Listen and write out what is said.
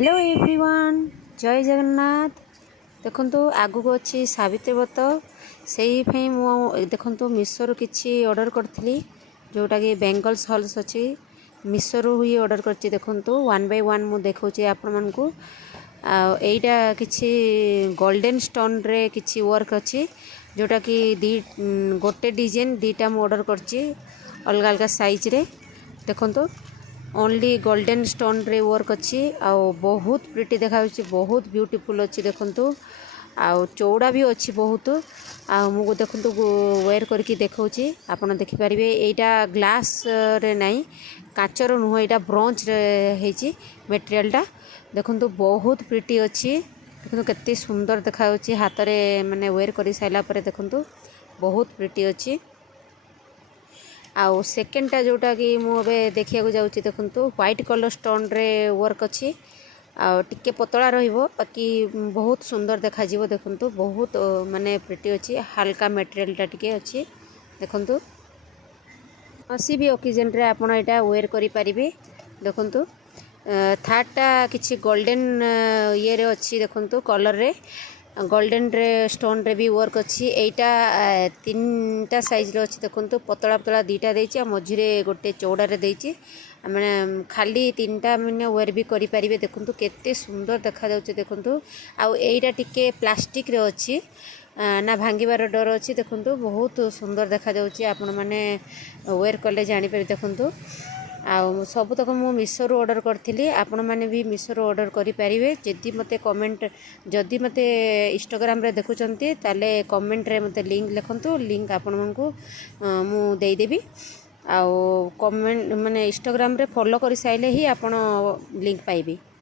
Hello everyone जय जगन्नाथ। देखो आगू को अच्छी सावित्री व्रत से देखो मिशोरू किसी ऑर्डर करी जोटा कि बेंगल्स हल्स अच्छी मिशोरू ही ऑर्डर कर देखो वन बाय वन मुझे देखा आपण मानू आईटा किसी गोल्डन स्टोन रे किसी वर्क अच्छी जोटा कि गोटे डिजाइन दीटा मुझे ऑर्डर कर अलग अलग साइज रे देखो ओनली गोल्डन स्टोन रे वर्क अच्छी आउ बहुत प्रिटी देखा बहुत ब्यूटीफुल अच्छी देखो आउ चौड़ा भी अच्छी बहुत आमको देखो वेयर करके देखा आपड़ देखिपारे यहाँ ग्लास रे नहीं काचर नुह यहाँ ब्रोंज रे मेटेरियलटा देखो बहुत प्रिटी अच्छी देखो केते सुंदर देखा हाथ में माने वेयर कर सारापर देखो बहुत प्रिटी अच्छी आउ सेकेंडटा जोटा कि मुझे देखा जाऊँगी देखो व्हाइट कलर स्टोन रे वर्क अच्छी टिके पतला रहिबो बाकी बहुत सुंदर देखा देखो बहुत माने प्रिटी अच्छी हल्का मेटेरियलटा टिके अच्छी देखो कौसी भी ओकेजन रे आपण एटा वेयर करि परिबे देखो थर्डटा किछि गोल्डन ये रे अच्छी देखो कलर रे गोल्डन रे स्टोन रे भी वर्क अच्छी एटा तीनटा साइज रे अच्छी देखो पतला पतला दीटा देछि मझिरे गोटे चौड़ा रे देछि मैंने खाली तीनटा मैंने वेयर भी करि परिबे देखो केते सुंदर देखा जाउछे देखो आउ एटा टिके प्लास्टिक रे अच्छी ना भांगिबार डर अच्छी देखो बहुत सुंदर देखा जाउछे आपण माने वेयर कले जानि पारे देखो आउ सब तक मु मिशोरू ऑर्डर करथिली आपण माने भी मिशोरू ऑर्डर करि परिबे जदि मते कमेंट जदि मते इंस्टाग्राम रे देखुचंती ताले कमेंट रे मते लिंक लिखंतु लिंक आपण मानकू मु देई देबी आउ कमेंट माने इंस्टाग्राम रे फॉलो करि साइले ही आपण लिंक पाइबे।